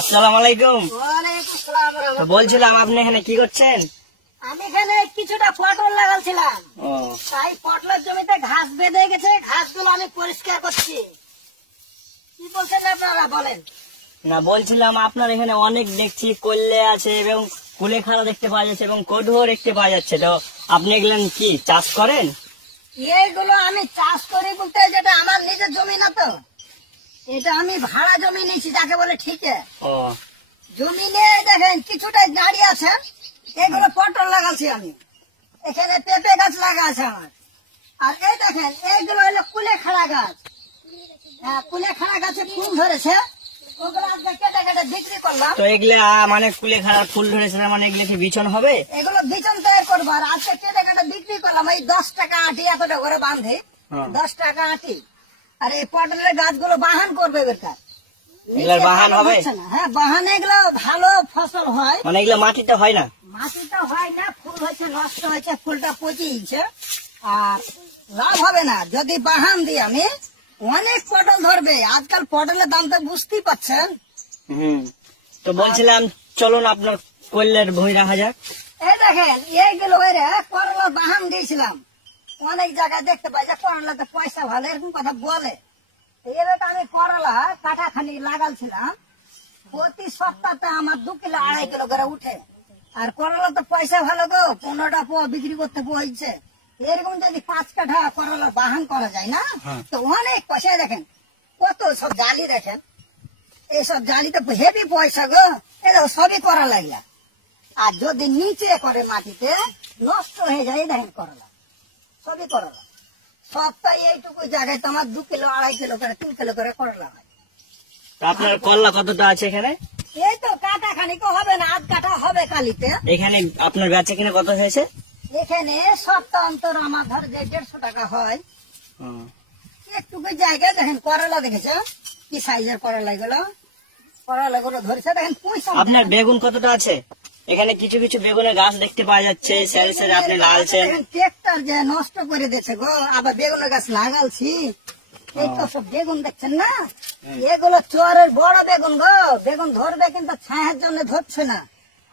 আসসালামু আলাইকুম। ওয়ালাইকুম আসসালাম। বলছিলাম আপনি এখানে কি করছেন? আমি এখানে কিছুটা পটল লাগাচ্ছিলাম। তাই পটলের জমিতে ঘাস বেঁধে গেছে, ঘাসগুলো আমি পরিষ্কার করছি। কি বলছেন আপনারা বলেন? না, বলছিলাম আপনার এখানে অনেক দেখছি কল্লে আছে এবং কুলেখাড়া দেখতে পাওয়া যাচ্ছে এবং কদুও দেখতে পাওয়া যাচ্ছে। তো আপনি এগুলো কি চাষ করেন? এইগুলো আমি চাষ করি বলতে যেটা আমার নিজের জমি না তো, এটা আমি ভাড়া জমি নিয়েছি যাকে বলে ঠিকে। জমি নিয়ে দেখেন কিছুটা গাড়ি আছে, এগুলো পটল লাগাচ্ছি আমি। এখানে পেঁপে গাছ লাগা আছে আমার। আর এই দেখেন এইগুলো হলো কুলেখাড়া গাছ। হ্যাঁ, কুলেখাড়া গাছে ফুল ধরেছে, ওগুলো আজকে কেটে কেটে বিক্রি করলাম। তো এগুলো মানে কুলেখাড়ার ফুল ধরেছে না, মানে এগুলো কি বিছন হবে? এগুলো বিচন তৈরি করবো, আর আজকে কেটে কেটে বিক্রি করলাম। এই 10 টাকা আটি এতটা করে বাঁধে, 10 টাকা আটি। আর এই পটলের গাছগুলো বাহান করবে বেকার, এগুলোর বাহান হবে? হ্যাঁ, বাহান। এগুলো ভালো ফসল হয়, মানে এগুলো মাটিতে হয় না? মাটিটা হয় না, ফুল হয়েছে নষ্ট হয়েছে, ফুলটা পচিয়েছে। আর লাভ হবে না যদি বাহান দিই আমি। অনেক পটল ধরবে, আজকাল পটলের দাম তো বুঝতেই পাচ্ছেন। তো বলছিলাম চলুন আপনার কল্লের ভূমি দেখা যাক। এই দেখেন এইগুলো করলা বাহান দিয়েছিলাম। অনেক জায়গায় দেখতে পাই যে করলাতে পয়সা ভালো, এরকম কথা বলে। এবার আমি করলা কাটাখানি লাগালছিলাম, প্রতি সপ্তাহে আমার 2 কিলো 2.5 কিলো করে উঠে। আর করলা তো পয়সা ভালো গো, 15টা পোয়া বিক্রি করতে বলছে। এরকম যদি 5 কাঠা করলা বাহান করা যায় না, তো অনেক পয়সা। দেখেন কত সব জালি, দেখেন এইসব জালিতে হেভি পয়সা গো। এটা সবই করা লাগলা। আর যদি নিচে করে মাটিতে নষ্ট হয়ে যায়, দেখেন করলা সবই করলা। সপ্তাহে এইটুকু জায়গায় তো আমার 2 কিলো 2.5 কিলো করে 3 কিলো করে করলা হয়। আপনার করলা কতটা আছে এখানে? এই তো কাটা খানিকও হবে না, 8 কাঠা হবে কালিতে। এখানে আপনার বেচা কিনে কত হয়েছে? এখানে সপ্তাহ অন্তর আমার ধর যে 150 টাকা হয়। একটুকু জায়গায় দেখেন করলা, দেখেছে কি সাইজের করলা গুলো, করলা গুলো ধরেছে। দেখেন পয়সা। আপনার বেগুন কতটা আছে? এখানে কিছু কিছু বেগুনের গাছ দেখতে পাওয়া যাচ্ছে, সেরে সেরে আপনি লালছেন। ট্রেক্টর যে নষ্ট করে দিয়েছে গো, আবার বেগুনের গাছ লাগালছি। এই তো সব বেগুন দেখছেন না, এগুলো চরের বড় বেগুন গো। বেগুন ধরবে কিন্তু ছায়ার জন্য ধরছে না।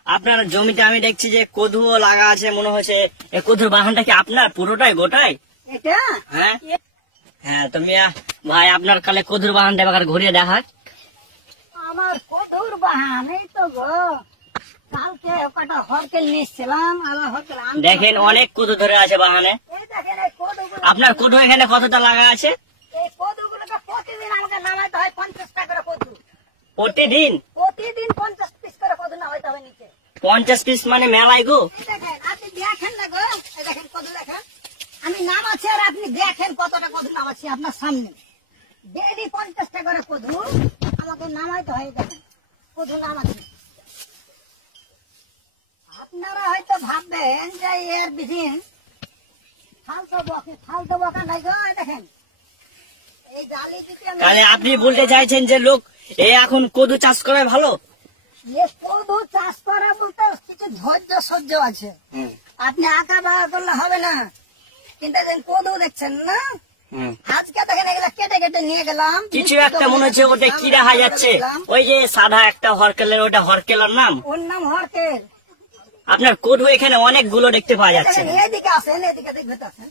আপনার জমিতে আমি দেখছি যে কদুও লাগা আছে, মনে হচ্ছে এই কদুর বাগানটা কি আপনার পুরোটাই গোটাই? এটা হ্যাঁ হ্যাঁ। তুমি ভাই আপনার কালে কদুর বাগানটা এবার ঘুরিয়ে দেখাক। আমার কদুর বাহান এই তো গো। কালকে কটা হরকেল নিয়েছিলাম, আবার হরকেল দেখেন অনেক কদু ধরে আছে বাগানে। এই দেখেন এই কদুগুলো। আপনার কদু এখানে কতটা লাগা আছে? এই কদুগুলোকে প্রতিদিন আমাকে নামাইতে হয় 50 টাকা করে কদু। প্রতিদিন 50 পিস করে কদু নামাইতে হবে নিচে। 50 পিস মানে মেলাই গো। এই দেখেন, আপনি দেখেন না গো, এই দেখেন কদু দেখেন। আমি নামাচ্ছি আর আপনি দেখেন কতটা কদু নামাচ্ছি আপনার সামনে। ডেইলি 50 টাকা করে কদু আমাকে নামাইতে হয়। দেখেন কদু নামাচ্ছি। আপনারা হয়তো ভাববেন যে এর বিধিন ফালতু বকা নাই গো। দেখেন এই জালি দিতে তাহলে আপনি বলতে চাইছেন যে লোক এখন কদু চাষ করে ভালো? কদু চাষ করা বলতে কিছু ধৈর্য সহ্য আছে। আপনি আঁকা বাঁকা করলে হবে না। কিন্তু কদু দেখছেন না, আজকে দেখেন এগুলা কেটে কেটে নিয়ে গেলাম। কিছু একটা মনে হচ্ছে ওটা কি দেখা যাচ্ছে, ওই যে সাদা একটা হরকেলের, ওটা হরকেলের নাম? ওর নাম হরকেল। আপনার কদু এখানে অনেকগুলো দেখতে পাওয়া যাচ্ছে। এদিকে আসেন, এদিকে দেখতে আসেন।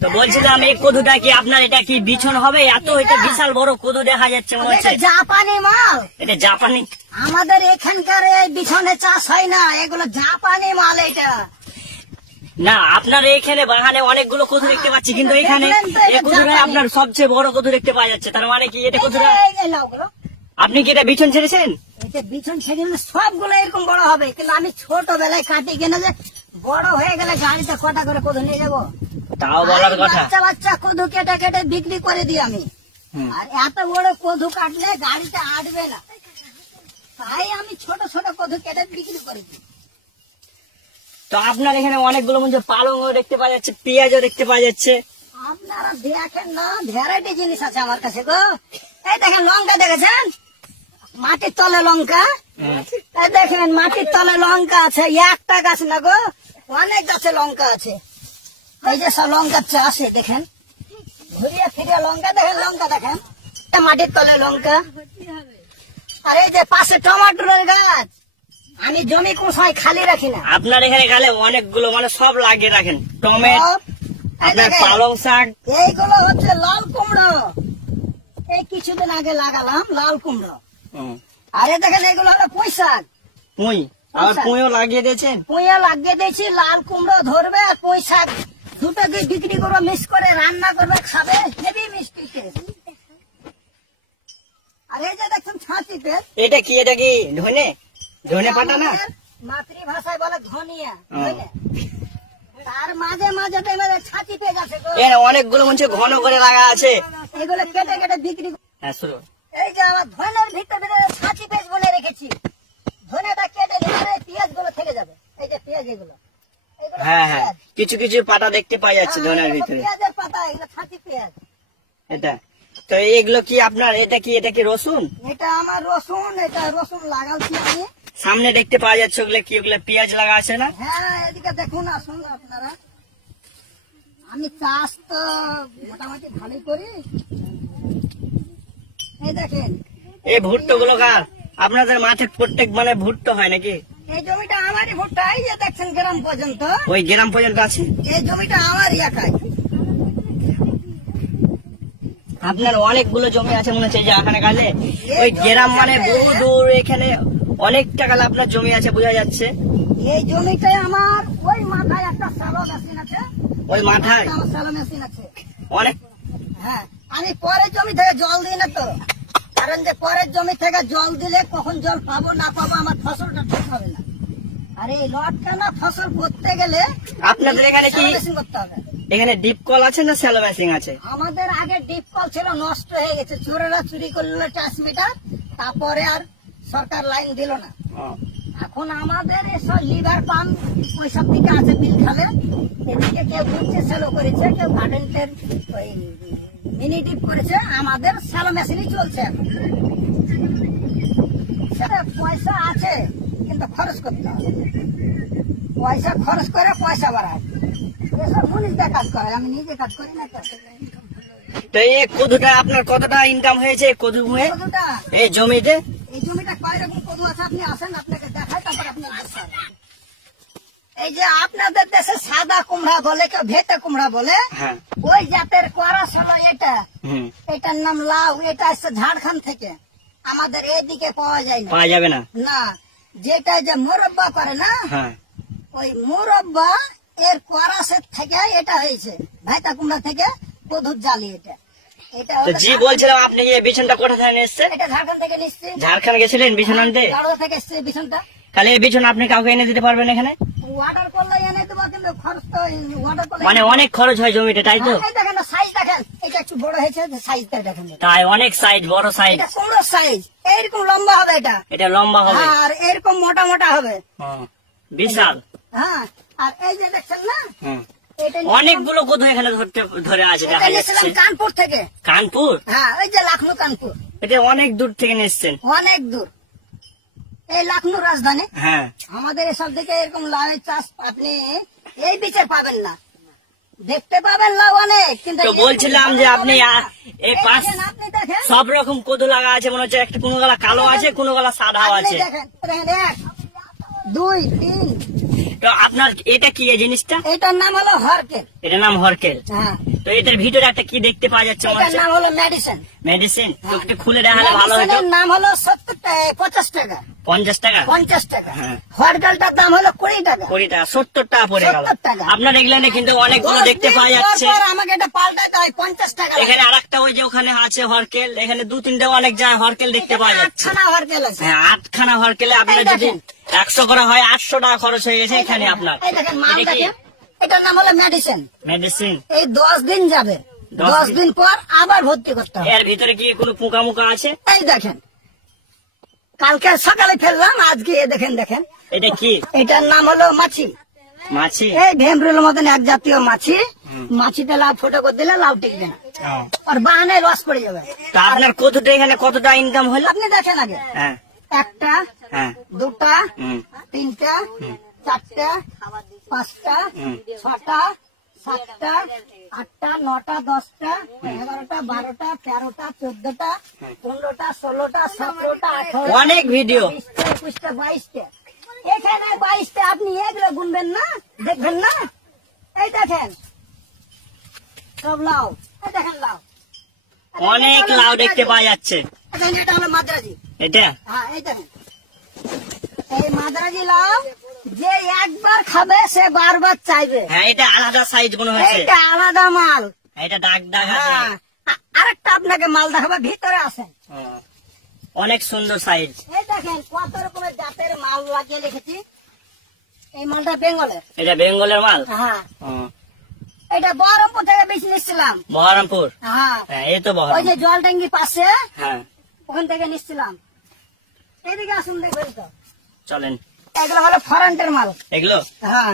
তো বলছিলাম এই কদুটা কি আপনার, এটা কি বিছন হবে? এত এটা বিশাল বড় কদু দেখা যাচ্ছে মনে হচ্ছে। জাপানি মাল, এটা জাপানি। আমাদের এখানকার এই বিছনে চাষ হয় না, এগুলো জাপানি মাল। এটা না, আপনার এখানে বাগানে অনেকগুলো কদু দেখতে পাচ্ছি, কিন্তু এখানে এই কদুটা আপনার সবচেয়ে বড় কদু দেখতে পাওয়া যাচ্ছে। তার মানে কি এটা কদুটা আপনি কি এটা বিছন ছেড়েছেন? এটা বিছন ছেড়ে সবগুলো এরকম বড় হবে, কিন্তু আমি ছোটবেলায় কাটি কিনে যে বড় হয়ে গেলে গাড়িতে কটা করে কদু নিয়ে যাবো। তাও বলার কথা। বাচ্চা বাচ্চা কদু কেটে কেটে বিক্রি করে দিই আমি। আর এত বড় কদু কাটলে গাড়িতে আটবে না, তাই আমি ছোট ছোট কদু কেটে বিক্রি করে দিই। তো আপনার এখানে অনেকগুলো মনে হচ্ছে পালংও দেখতে পাওয়া যাচ্ছে, পেঁয়াজও দেখতে পাওয়া যাচ্ছে। আপনারা দেখেন না, ভ্যারাইটি জিনিস আছে আমার কাছে গো। এই দেখেন লঙ্কা, দেখেছেন মাটির তলে লঙ্কা? এই দেখেন মাটির তলে লঙ্কা আছে, একটা গাছ না গো, অনেক গাছে লঙ্কা আছে। এই যে সব লঙ্কা চাষে দেখেন ঘুরিয়ে মার্কেটে লঙ্কা দেখেন, লঙ্কা দেখেন, মাটির তলায় লঙ্কা। আর এই যে পাশে টমাটোর গাছ, আমি জমি কোন সময় খালি রাখি না। আপনার এখানে গেলে অনেকগুলো মানে সব লাগিয়ে রাখেন, টমেটো, সব। এই আপনার দেখেন, পালং শাক। এইগুলো হচ্ছে লাল কুমড়ো, এই কিছুদিন আগে লাগালাম লাল কুমড়ো। আর এই দেখেন এগুলো হলো পুঁই শাক, পুঁই, আর পুঁইও লাগিয়ে দিয়েছেন। পুঁইও লাগিয়ে দিয়েছি। লাল কুমড়ো ধরবে আর পুঁই শাক দুটো দিয়ে বিক্রি করবো, মিক্স করে রান্না করবে, খাবে, হেভি মিষ্টি taste। আর এই যে দেখছেন ছাঁচিতে, এটা কি ধনে, ধনে পাতা না? আমাদের মাতৃভাষায় বলে ধনিয়া, ধনে। তার মাঝে মাঝে দেখবেন ছাঁচি পেয়ে গেছে গো। এর অনেকগুলো মনে ঘন করে লাগা আছে। এগুলো কেটে কেটে বিক্রি। হ্যাঁ শুরু। এই যে আমার ধনের ভিতরে ছাঁচি পেঁয়াজ বলে রেখেছি, ধনেটা কেটে দিলে পেঁয়াজ গুলো থেকে যাবে। এই যে পেঁয়াজ এগুলো, এগুলো হ্যাঁ হ্যাঁ, পেঁয়াজ। কিছু কিছু পাতা দেখতে পাওয়া যাচ্ছে ধনের এগুলো ভিতরে। পেঁয়াজের পাতা, এগুলো ছাঁচি পেঁয়াজ। এটা তো এগুলো কি আপনার, এটা কি রসুন? এটা আমার রসুন, এটা রসুন লাগাচ্ছি আমি। সামনে দেখতে পাওয়া যাচ্ছে ওগুলো কি, ওগুলো পেঁয়াজ লাগা আছে না? হ্যাঁ, এদিকে দেখুন, আসুন আপনারা। আমি চাষ তো মোটামুটি ভালোই করি। এই দেখেন, এই ভুট্টো গুলো কার? আপনাদের মাঠে প্রত্যেক মানে ভুট্টো হয় নাকি? এই জমিটা আমারই ভুট্টা, এই যে দেখছেন গ্রাম পর্যন্ত, ওই গ্রাম পর্যন্ত আছে? এই জমিটা আমারই একাই। আপনার অনেকগুলো জমি আছে মনে হচ্ছে, যে এখানে গেলে ওই গ্রাম মানে বহু দূর, এখানে অনেকটা গেলে আপনার জমি আছে বোঝা যাচ্ছে। এই জমিটাই আমার, ওই মাথায় একটা স্যালো মেশিন আছে, ওই মাথায় আমার স্যালো মেশিন আছে। অনেক। হ্যাঁ, আমি পরের জমি থেকে জল দিই না তো, কারণ যে পরের জমি থেকে জল দিলে কখন জল পাবো না পাবো আমার ফসলটা ঠিক হবে না। আর এই লটকানা ফসল করতে গেলে আপনাদের এখানে কি স্যালো মেশিন করতে হবে। এখানে ডিপ কল আছে না স্যালো মেশিন আছে? আমাদের আগে ডিপ কল ছিল, নষ্ট হয়ে গেছে, চোরেরা চুরি করলো ট্রান্সমিটার, তারপরে আর সরকার লাইন দিল না। এখন আমাদের এসব লিভার পাম্প ওই সব দিকে আছে, বিল খালে। এদিকে কেউ ঘুরছে স্যালো করেছে, কেউ গার্ডেন্টের ওই মিনি ডিপ করেছে, আমাদের স্যালো মেশিনই চলছে এখন। সেটা পয়সা আছে কিন্তু খরচ করতে হবে, পয়সা খরচ করে পয়সা বাড়ায়। এসব মুনিশদের কাজ করে, আমি নিজে কাজ করি না। তো এই কদুটা আপনার কতটা ইনকাম হয়েছে কদু হয়ে কদুটা, এই জমিতে? এই জমিটা কয় রকম কদু আছে আপনি আসেন, আপনাকে দেখায়, তারপর আপনি বুঝবেন। এই যে আপনাদের দেশে সাদা কুমড়া বলে, কেউ ভেতে কুমড়া বলে, হ্যাঁ। ওই জাতের কোয়ারাস হলো এটা। হুম। এটার নাম লাউ, এটা আসছে ঝাড়খণ্ড থেকে, আমাদের এদিকে পাওয়া যায় না। পাওয়া যাবে না? না, যেটা যে মোরব্বা করে না, হ্যাঁ। ওই মোরব্বা এর কোয়ারাসের থেকে এটা হয়েছে, ভেতা কুমড়া থেকে কদুর জালি। এটা এটা তো হলো জি বলছিলাম, আপনি এই বিছনটা কোথা থেকে এসছেন? এটা ঝাড়খণ্ড থেকে নিচ্ছে, ঝাড়খণ্ড গেছিলেন বিছন আনতে? গাড়ুয়া থেকে এসছে বিছনটা। তাহলে এই বিছন আপনি কাউকে এনে দিতে পারবেন এখানে? অর্ডার করলে এনে দেবো, কিন্তু খরচ তো অর্ডার করলে। মানে অনেক খরচ হয় জমিতে, তাই তো? এই দেখেন সাইজ দেখেন, এটা একটু বড় হয়েছে, সাইজটা দেখেন। তাই অনেক সাইজ, বড় সাইজ। এটা কুমড়োর সাইজ, এইরকম লম্বা হবে এটা, এটা লম্বা হবে। আর এরকম মোটা মোটা হবে। বিশাল। হ্যাঁ, আর এই যে দেখছেন না, হুম। এটা অনেকগুলো কদু এখানে ধরে আছে দেখা নিয়েছিলাম যাচ্ছে। কানপুর থেকে। কানপুর? হ্যাঁ, ওই যে লখনৌ কানপুর, এটা অনেক দূর থেকে নিচ্ছেন। অনেক দূর, এই লখনৌ রাজধানী। হ্যাঁ। আমাদের এসব দিকে এরকম লাউ চাষ আপনি এই বিচে পাবেন না, দেখতে পাবেন লাউ অনেক, কিন্তু তো বলছিলাম যে আপনি এই পাঁচ আপনি দেখেন, সব রকম কদু লাগা আছে মনে হচ্ছে, একটা কোনো গলা কালো আছে, কোনো গলা সাদাও আপনি আছে। দেখেন, দেখেন, 1 2 3। তো আপনার এটা কি এই জিনিসটা? এটার নাম হলো হরকেল। এটার নাম হরকেল। হ্যাঁ, তো এটার ভিতরে একটা কি দেখতে পাওয়া যাচ্ছে মনে এটার হচ্ছে? নাম হলো মেডিসিন। মেডিসিন। তো একটু খুলে দেখালে ভালো হতো। মেডিসিনের নাম হলো 50 টাকা। 50 টাকা? 50 টাকা। হ্যাঁ। হরকেলটার দাম হলো 20 টাকা। 20 টাকা, 70 টাকা পড়ে গেল। 70 টাকা। আপনার এগুলো কিন্তু অনেকগুলো 10 দেখতে দিন পাওয়া যাচ্ছে। পর আমাকে এটা পাল্টে দেয় 50 টাকা। এখানে আরেকটা ওই যে ওখানে আছে হরকেল, এখানে 2-3টা অনেক জায়গায় হরকেল দেখতে পাওয়া যাচ্ছে। 8খানা হরকেল আছে। হ্যাঁ, 8খানা হরকেলে আপনার এই যদি দেখেন। 100 করা হয় 800 টাকা খরচ হয়ে গেছে এখানে আপনার। এই দেখেন মাল এটা কি দেখেন, এটার নাম হলো মেডিসিন। মেডিসিন? এই 10 দিন যাবে, 10 10 দিন পর আবার ভর্তি করতে হবে। এর ভিতরে কি কোনো পোকা মুকা আছে? এই দেখেন, কালকে সকালে ফেললাম, আজকে এ দেখেন, দেখেন এটা কি এটার নাম হলো মাছি। মাছি? এই ভেমরুলের মতন এক জাতীয় মাছি। মাছিতে লাউ ফুটো করে দিলে লাউ টিকবে না, আর বাহানে রস পড়ে যাবে। তা আপনার কতটা এখানে কতটা ইনকাম হলো? আপনি দেখেন আগে, হ্যাঁ। 1টা, হ্যাঁ। 2টা, হুম। 3টা, 4টা, 5টা, হুম। 6টা, 7টা 8টা 9টা 10টা 11টা 12টা 13টা 14টা 15টা 16টা 17টা 18টা অনেক ভিডিও 20টা 22টা এখানে 22টা আপনি এগুলো গুনবেন না দেখবেন না এই দেখেন সব লাউ এই দেখেন লাউ অনেক লাউ দেখতে পাওয়া যাচ্ছে। এটা হলো মাদ্রাজি এটা হ্যাঁ এই দেখেন এই মাদ্রাজি লাউ যে একবার খাবে সে বারবার চাইবে। হ্যাঁ, এটা আলাদা সাইজ মনে হচ্ছে, এটা আলাদা মাল। এটা দাগ দাগ আছে। হ্যাঁ আরেকটা আপনাকে মাল দেখাবো ভিতরে আছে ও, অনেক সুন্দর সাইজ। এই দেখেন কত রকমের জাতের মাল লাগিয়ে রেখেছি। এই মালটা বেঙ্গলের। এটা বেঙ্গলের মাল। হ্যাঁ ও, এটা বহরমপুর থেকে বেশি নিচ্ছিলাম। বহরমপুর। হ্যাঁ হ্যাঁ, এই তো ওই বহরমপুর। যে জল ট্যাঙ্কি পাশে হ্যাঁ, ওখান থেকে নিচ্ছিলাম। এদিকে আসুন দেখবেন তো চলেন। এগুলো হলো ফরান্টের মাল। এগুলো হ্যাঁ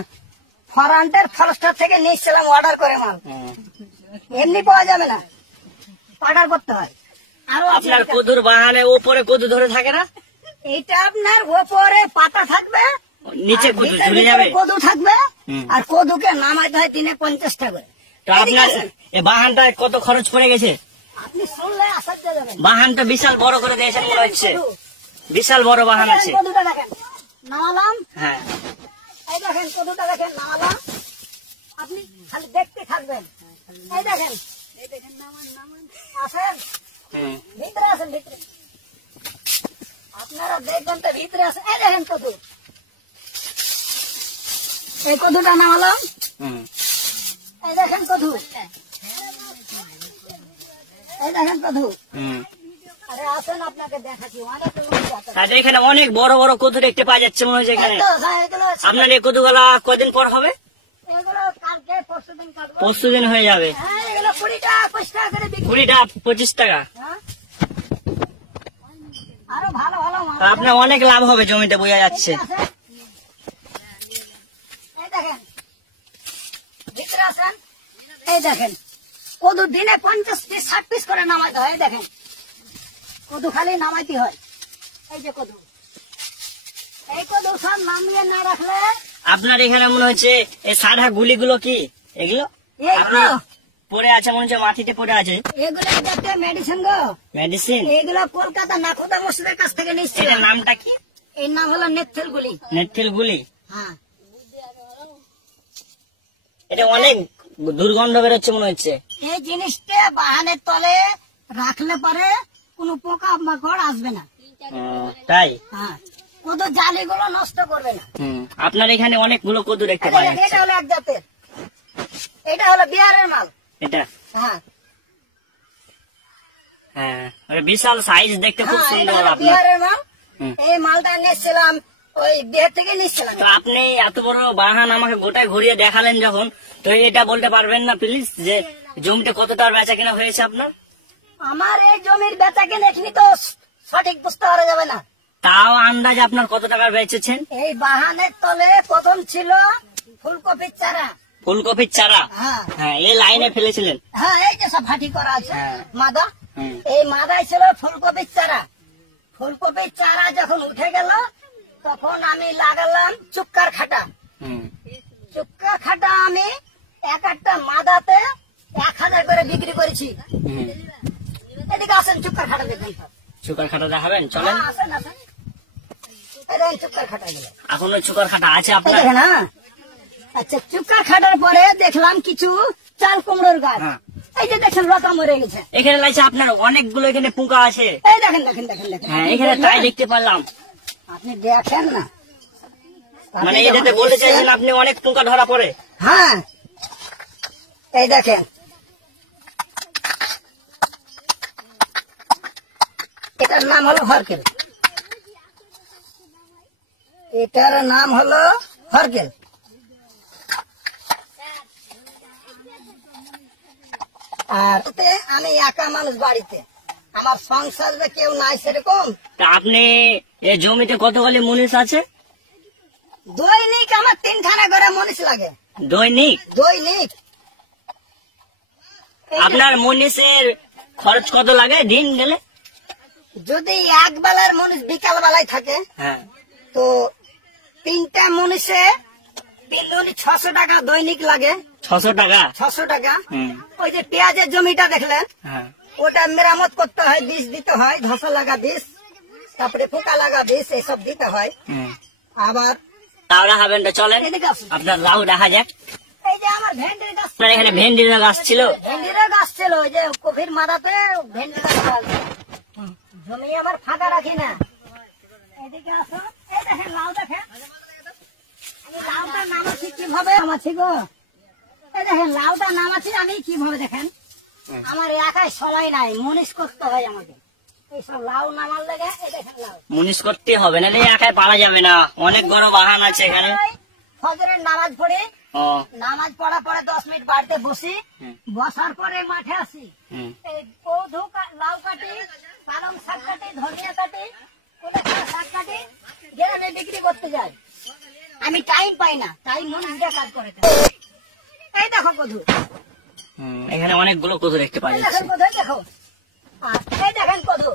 ফরান্টের ফলস্টার থেকে নিচ্ছিলাম অর্ডার করে মাল। হুম। এমনি পাওয়া যাবে না, অর্ডার করতে হয়। আরো আছে আপনার এটা। কদুর বাহানে উপরে কদু ধরে থাকে না, এইটা আপনার ওপরে পাতা থাকবে, নিচে আর কদু ভিতরে ঝুলে ভিতরে যাবে। কদু থাকবে। হুম। আর কদুকে নামাইতে হয় 350 টাকা করে। তো আপনার এই বাহানটায় কত খরচ পড়ে গেছে? আপনি শুনলে আশ্চর্য যাবেন। বাহানটা বিশাল বড় করে দিয়েছেন মনে হচ্ছে, কদু। বিশাল বড় বাহান আছে। কদুটা দেখেন নামালাম, হ্যাঁ, এই দেখেন কদুটা দেখেন নামালাম, আপনি খালি দেখতে থাকবেন। এই দেখেন আসেন হুম। ভিতরে, আসেন ভিতরে, আপনারা দেখবেন তো ভিতরে আসেন। এই দেখেন কদু, এই কদুটা নামালাম, হুম। এই দেখেন কদু, এই দেখেন কদু। হুম। আরে আসেন আপনাকে দেখাচ্ছি অনেক রকমের জাত আছে। তাহলে এখানে অনেক বড় বড় কদু দেখতে পাওয়া যাচ্ছে মনে হচ্ছে এখানে। এই তো, হ্যাঁ, এগুলো আছে। আপনার এই কদুগুলা কদিন পর হবে? এগুলো কালকে পরশুদিন কাটবো। পরশু দিন হয়ে যাবে। হ্যাঁ এগুলো 20 টাকা 25 টাকা করে বিক্রি। 20টা 25 টাকা। হ্যাঁ? আরো ভালো ভালো মাল তা আপনার অনেক লাভ হবে জমিতে, বোঝা যাচ্ছে। আছে। এই দেখেন ভিতরে আছেন, এই দেখেন কদু দিনে 50 পিস 60 পিস করে নামাইতে হয়। এই দেখেন কদু খালি নামাইতে হয়। এই যে কদু, এই কদু সব নামিয়ে না রাখলে আপনার এখানে মনে হচ্ছে এই সাদা গুলিগুলো কি এগুলো? এইগুলো? আপনার পড়ে আছে মনে হচ্ছে, মাটিতে পড়ে আছে এগুলো একটা মেডিসিন গো। মেডিসিন। এগুলো কলকাতা নাখোদা মসজিদের কাছ থেকে নিচ্ছি। এটার নামটা কি? এর নাম হলো নেথেল গুলি। নেটকেল গুলি। হ্যাঁ এটা অনেক দুর্গন্ধ বেরোচ্ছে মনে হচ্ছে। এই জিনিসটা বাহানের তলে রাখলে পরে কোনো পোকা মাকড় আসবে না। ও, তাই? হ্যাঁ কদু জালিগুলো নষ্ট করবে না। হুম। আপনার এখানে অনেকগুলো কদু দেখতে এই পাওয়া দেখেন, যাচ্ছে। এটা হলো এক জাতের, এটা হলো বিহারের মাল। এটা হ্যাঁ হ্যাঁ, ওটা বিশাল সাইজ, দেখতে খুব হ্যাঁ এটা সুন্দর হলো আপনার। বিহারের মাল। হুম। এই মালটা নিচ্ছিলাম ওই বিহার থেকে নিচ্ছিলাম। তো আপনি এত বড় বাহান আমাকে গোটায় ঘুরিয়ে দেখালেন যখন, তো এটা বলতে পারবেন না প্লিজ যে জমিতে কতটা বেচা কিনা হয়েছে আপনার? আমার এই জমির বেচা কেনা এখানে তো সঠিক বুঝতে পারা যাবে না। তাও আন্দাজ আপনার কত টাকার বেচেছেন? এই বাহানের তলে প্রথম ছিল ফুলকপির চারা। ফুলকপির চারা? হ্যাঁ হ্যাঁ, এই লাইনে ফেলেছিলেন। হ্যাঁ এই যে সব ভাটি করা আছে হ্যাঁ। মাদা। হুম। এই মাদায় ছিল ফুলকপির চারা। ফুলকপির চারা যখন উঠে গেল তখন আমি লাগালাম চুক্কার খাটা। হুম। চুক্কা খাটা আমি এক একটা মাদাতে 1000 করে বিক্রি করেছি। হুম। এদিকে আসেন চুক্কার খাটা দেখুন সব। চুকার খাটা দেখাবেন? চলেন। হ্যাঁ, আসেন আসেন, এই দেখেন চুক্কার খাটা গুলো। এখনো চুকার খাটা আছে এই আপনার? দেখেন। হ্যাঁ আচ্ছা চুক্কা খাটার পরে দেখলাম কিছু চাল কুমড়োর গাছ। হ্যাঁ। এই যে দেখেন লতা মরে গেছে। এখানে লাগছে আপনার অনেকগুলো এখানে পোকা আছে। এই দেখেন দেখেন দেখেন দেখেন। হ্যাঁ, এখানে তাই দেখতে পারলাম। আপনি দেখেন না, মানে আপনি এটাতে যখন বলতে এসছেন- চাইছেন আপনি অনেক পোকা ধরা পড়ে। হ্যাঁ এই দেখেন এটার নাম হলো হরকেল। এটার নাম হলো হরকেল। আর ওতে আমি একা মানুষ বাড়িতে, আমার সংসারে কেউ নাই সেরকম। তা আপনি এই জমিতে কতগুলি মুনিশ আছে? দৈনিক আমার 3খানা করে মনীষ লাগে, দৈনিক? দৈনিক। আপনার মুনিশের খরচ কত লাগে দিন গেলে? যদি এক বেলার মনীষ বিকাল বেলায় থাকে হ্যাঁ। তো 3টা মনীষে 600 টাকা দৈনিক লাগে। 600 টাকা। 600 টাকা। হুম। ওই যে পেঁয়াজের জমিটা দেখলেন, হ্যাঁ। ওটা মেরামত করতে হয়, বীজ দিতে হয়, ধসা লাগা বীজ, তারপরে পোকা লাগা বীজ, এইসব দিতে হয়। হুম। আবার তাহলে হবেন তো, চলেন এদিকে আসুন। আপনার লাউ দেখা যাক। এই যে আমার ভেন্ডির গাছ, আপনার এখানে ভেন্ডির গাছ ছিল? ভেন্ডির গাছ ছিল, ওই যে কফির মাথাতে ভেন্ডির গাছ লাগানো। জমি আমার ফাঁকা রাখি না। এদিকে আসুন, এই দেখেন লাউ, দেখেন আমি লাউটা নামাচ্ছি কিভাবে, নামাচ্ছি গো, এই দেখেন লাউটা নামাচ্ছি আমি কিভাবে, দেখেন আমার একাই সবাই নাই, মুনিশ করতে হয় আমাকে এইসব লাউ নামার লেগে। এই দেখেন লাউ মুনিশ করতে হবে না, একাই পারা যাবে না, অনেক বড় বাগান আছে এখানে। ফজরের নামাজ পড়ে, ও। নামাজ পড়ার পরে 10 মিনিট বাড়িতে বসি, হুম। বসার পরে মাঠে আসি, হুম। এই কৌধু লাউ কাটি, পালং শাক কাটি, ধনিয়া কাটি, কুলেখাড়া শাক কাটি, গ্রামে বিক্রি করতে যাই। আমি টাইম পাই না, টাইম মনে দিয়ে কাজ করে। এই দেখো কদু, হুম, এখানে অনেকগুলো কদু দেখতে পাওয়া এই যাচ্ছে। দেখেন কদু, এই দেখো, আর এই দেখেন কদু,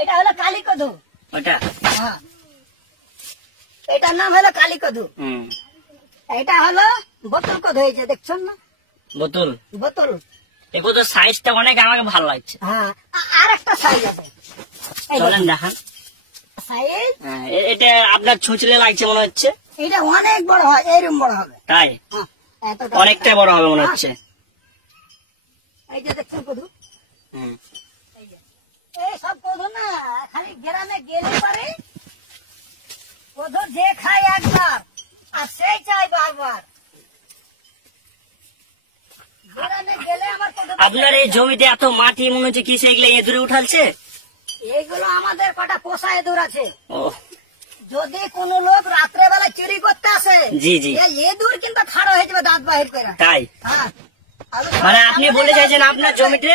এটা হলো কালী কদু। ওটা? হ্যাঁ, এটার নাম হলো কালী কদু। হুম। এটা হলো বোতল কদু, এই যে দেখছেন না বোতল। বোতল। এই কদুর সাইজটা অনেক আমাকে ভালো লাগছে। হ্যাঁ, আর একটা সাইজ আছে, এই চলেন দেখেন দেখান। সাইজ। হ্যাঁ, এটা আপনার ছুঁচলে লাগছে মনে হচ্ছে। এটা অনেক বড় হয়, এইরকম বড় হবে। তাই? হ্যাঁ, এতটা। অনেকটাই বড় হবে মনে হচ্ছে। এই যে দেখছেন কদু, হুম। এই যে এই সব কদু না খালি গ্রামে গেলে পারে, কদু যে খায় একবার আর সেই চাই বারবার। গ্রামে গেলে আমার কদু। আপনার এই জমিতে এত মাটি মনে হচ্ছে কি সেগুলো এঁদুরে উঠালছে? এইগুলো আমাদের কটা পোষা ইঁদুর আছে। ও। যদি কোন লোক রাত্রে বেলা চুরি করতে আসে, জি, জি। এই ইঁদুর কিন্তু খাড়া হয়ে যাবে দাঁত বাহির করে। তাই? হ্যাঁ, মানে আপনি বলে চাইছেন আপনার জমিতে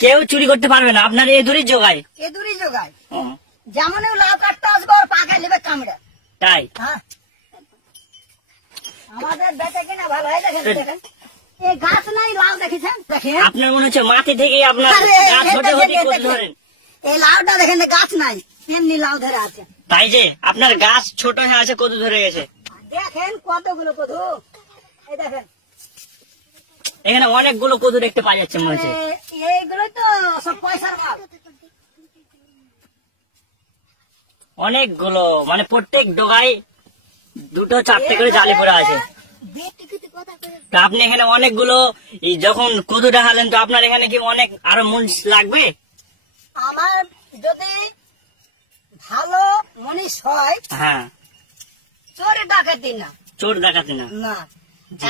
কেউ চুরি করতে পারবে না, আপনার এঁদুরই জোগায়? ইঁদুরই জোগায়। ও, যেমন লাউ কাটতে আসবে ওর পাকে নেবে কামড়ে। তাই? হ্যাঁ, আমাদের বেঁচে কিনা ভালো হয়। দেখেন দেখেন এই গাছ নাই লাউ দেখেছেন, দেখেন আপনার মনে হচ্ছে মাটি থেকেই আপনার আরে, গাছ হতে দেখেন, হতে দেখেন, কদু দেখেন। ধরেন। এই লাউটা দেখেন গাছ নাই, এমনি লাউ ধরে আছে। তাই যে আপনার গাছ ছোট হয়ে আছে, কদু ধরে গেছে। দেখেন কতগুলো কদু, এই দেখেন এখানে অনেকগুলো কদু দেখতে পাওয়া যাচ্ছে মনে হচ্ছে। এইগুলো তো সব পয়সার মাল। অনেকগুলো, মানে প্রত্যেক ডগায় 2-4টে করে জালি পড়ে আছে। তা আপনি এখানে অনেকগুলো যখন কদু দেখালেন, তো আপনার এখানে কি অনেক আরো মূল লাগবে? আমার যদি ভালো মনীষ হয়, হ্যাঁ। চোরে ডাকাতি না, চোর ডাকাতি না? না,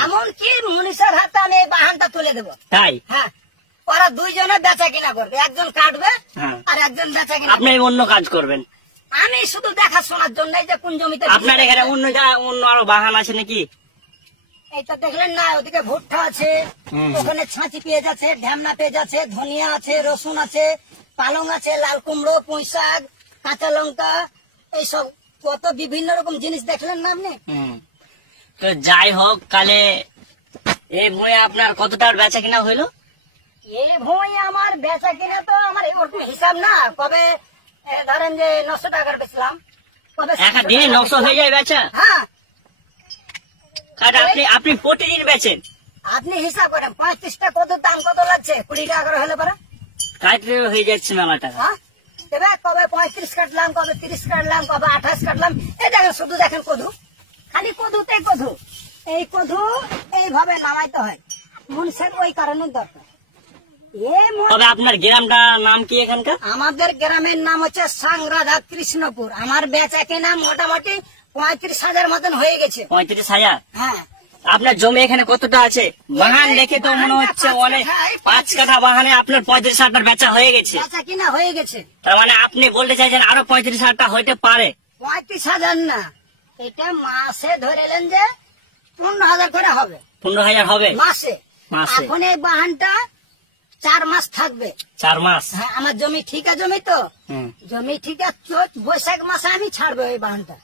এমনকি মনীষের হাতে আমি এই বাহানটা তুলে দেবো। তাই? হ্যাঁ, ওরা দুইজনে বেচা কিনা করবে, একজন কাটবে হ্যাঁ। আর একজন বেচা কিনা আপনি করবে। অন্য কাজ করবেন? আমি শুধু দেখাশোনার জন্য, এই যে কোন জমিতে আপনার এখানে অন্য আরো বাগান আছে নাকি? এইটা দেখলেন না, ওদিকে ভুট্টা আছে, হুম। ওখানে ছাঁচি পেঁয়াজ আছে, ঢ্যামনা পেঁয়াজ আছে, ধনিয়া আছে, রসুন আছে, পালং আছে, লাল কুমড়ো, পুঁই শাক, কাঁচা লঙ্কা, এইসব কত বিভিন্ন রকম জিনিস দেখলেন না আপনি। হুম। তো যাই হোক, কালে এই বইয়ে আপনার কত টাকার বেচা কিনা হইলো? এ ভুঁই আমার বেচা কিনা তো আমার ওরকম হিসাব না, কবে ধরেন যে 900 টাকার বেচলাম, কবে একটা দিনে 900 হয়ে যায় বেচা? হ্যাঁ, কারণ আপনি প্রতিদিন বেচেন? আপনি হিসাব করেন 35টা কত দাম, কত লাগছে, 20 টাকা করে হলে পরে কাটলে হয়ে যাচ্ছে মেলা টাকা। হ্যাঁ, এবার কবে 35 কাটলাম, কবে 30 কাটলাম, কবে 28 কাটলাম। এই দেখেন শুধু দেখেন কদু, খালি কদুতে কদু। এই কদু এইভাবে নামাইতে হয়, মনসের ওই কারণে দরকার। তবে আপনার গ্রামটার নাম কি এখানকার? আমাদের গ্রামের নাম হচ্ছে সাংরাধা কৃষ্ণপুর। আমার বেচা কেনা মোটামুটি 35,000 মতন হয়ে গেছে। 35,000? হ্যাঁ, আপনার জমি এখানে কতটা আছে? বাগান দেখে তো মনে হচ্ছে অনেক, 5 কাঠা বাগানে আপনার 35,000 বেচা হয়ে গেছে। বেচা কিনা হয়ে গেছে, তার মানে আপনি বলতে চাইছেন আরো 35,000 হইতে পারে? 35,000 না, এটা মাসে ধরে নেন যে 15,000 করে হবে। 15,000 হবে মাসে। মাসে? এখন এই বাহানটা 4 মাস থাকবে। 4 মাস? হ্যাঁ, আমার জমি ঠিকা জমি তো, হুম। জমি ঠিকা চৈত বৈশাখ মাসে আমি ছাড়বো এই বাহানটা।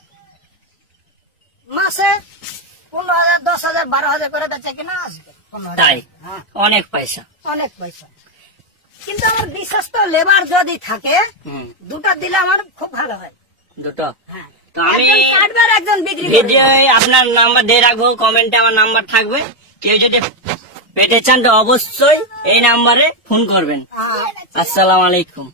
মাসে 15,000, 10,000, 12,000 করে বেচা কিনা আসবে। 15,000। তাই? হ্যাঁ, অনেক পয়সা। অনেক পয়সা। কিন্তু আমার বিশ্বস্ত লেবার যদি থাকে, হুম। 2টা দিলে আমার খুব ভালো হয়। দুটো? হ্যাঁ, তো আমি একজন কাটবে আর একজন বিক্রি করবে। ভিডিও আপনার নাম্বার দিয়ে রাখবো, কমেন্টে আমার নাম্বার থাকবে। কেউ যদি পেতে চান তো অবশ্যই এই নাম্বারে ফোন করবেন। আসসালামু আলাইকুম।